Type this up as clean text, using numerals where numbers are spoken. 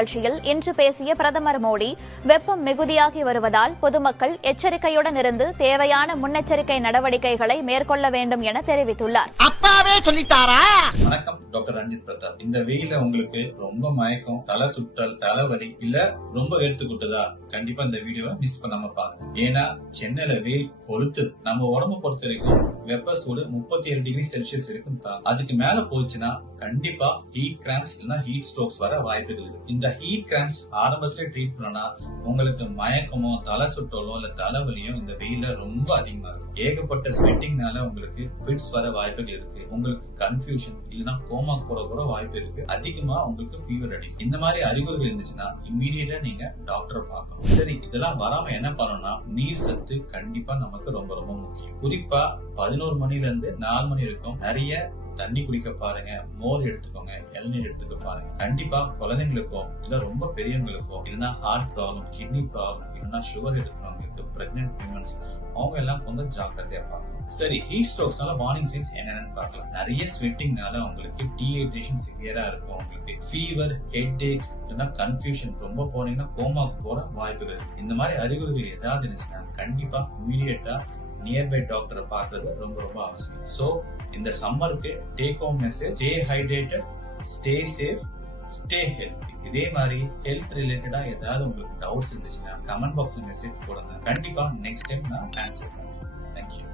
நிகழ்ச்சியில் இன்று பேசிய பிரதமர் மோடி, வெப்பம் மிகுதியாகி வருவதால் பொதுமக்கள் எச்சரிக்கையுடன் இருந்து தேவையான முன்னெச்சரிக்கை நடவடிக்கைகளை மேற்கொள்ள வேண்டும் என தெரிவித்துள்ளார். அப்பாவே சொல்லிட்டாரா? வணக்கம், டாக்டர் ரஞ்சித் பிரதாப். இந்த வெயில உங்களுக்கு ரொம்ப மயக்கம், தலை சுற்றல், தலைவலி இல்ல ரொம்ப வேர்த்து கொட்டுதா? கண்டிப்பா இந்த வீடியோவை மிஸ் பண்ணாம பாருங்க. ஏன்னா சென்னையில வெயில் கொளுத்து. நம்ம உடம்பு பொறுத்த வரைக்கும் வெப்ப சூடு 37 டிகிரி செல்சியஸ் வரைக்கும் தான். அதுக்கு மேல போச்சுன்னா கண்டிப்பா ஹீட் கிராம்ஸ் இல்லைன்னா ஹீட் ஸ்ட்ரோக்ஸ் வர வாய்ப்புகள் இருக்கு. இந்த ஹீட் கிராம்ஸ் ஆரம்பத்திலே ட்ரீட் பண்ணா உங்களுக்கு மயக்கமோ, தலை சுற்றலோ இல்ல தலைவலியோ இந்த வெயில ரொம்ப அதிகமா இருக்கும். ஏகப்பட்ட ஸ்வெட்டிங்னால உங்களுக்கு பிட்ஸ் வர வாய்ப்புகள் இருக்கு. உங்களுக்கு கன்ஃபியூஷன் இல்லைன்னா கோமா போற கூட வாய்ப்பு இருக்கு. அதிகமா உங்களுக்கு ஃபீவர் அடிக்கும். இந்த மாதிரி அறிகுறிகள் இருந்துச்சுன்னா இம்மீடியட்டா நீங்க டாக்டரை பார்க்கணும். சரி, இதெல்லாம் வராம என்ன பண்ணணும்னா நீர் சத்து கண்டிப்பா நமக்கு ரொம்ப ரொம்ப முக்கியம். குறிப்பா 11 மணில இருந்து 4 மணி வரைக்கும் நிறைய தண்ணி குடிக்க பாருங்க, மோர் எடுத்துக்கோங்க, இளநீர் எடுத்துக்க பாருங்க. கண்டிப்பா குழந்தைங்களுக்கோ இல்ல ரொம்ப பெரியவங்களுக்கோ இல்லைன்னா ஹார்ட் ப்ராப்ளம், கிட்னி ப்ராப்ளம் இல்லைன்னா சுகர் எடுக்கிறவங்களுக்கு, பிரெக்னென்ட் விமன்ஸ் அவங்க எல்லாம் கொஞ்சம் ஜாக்கிரதையா பார்க்கணும். சரி, ஹீட் ஸ்ட்ரோக்ஸ்னால வார்னிங் சைன்ஸ் என்னென்னு பார்க்கலாம். நிறைய ஸ்வெட்டிங்னால உங்களுக்கு டீஹைட்ரேஷன் சிவியரா இருக்கும். உங்களுக்கு ஃபீவர், ஹெட் ஏக் இல்லைன்னா கன்ஃபியூஷன், ரொம்ப போனீங்கன்னா கோமாக்கு போற வாய்ப்புகள் இருக்கு. இந்த மாதிரி அறிகுறிகள் ஏதாவது இருந்துச்சுன்னா கண்டிப்பா இமீடியட்டா நியர்பை டாக்டரை பார்க்கறது ரொம்ப ரொம்ப அவசியம். சோ இந்த சம்மருக்கு take home message: stay hydrated, stay safe, stay healthy. இதே மாதிரி ஹெல்த் ரிலேட்டடா ஏதாவது உங்களுக்கு டவுட்ஸ் இருந்துச்சுன்னா கமெண்ட் பாக்ஸ்ல மெசேஜ் போடுங்க. கண்டிப்பா நெக்ஸ்ட் டைம் நான் ஆன்சர் பண்ணுறேன். தேங்க்யூ.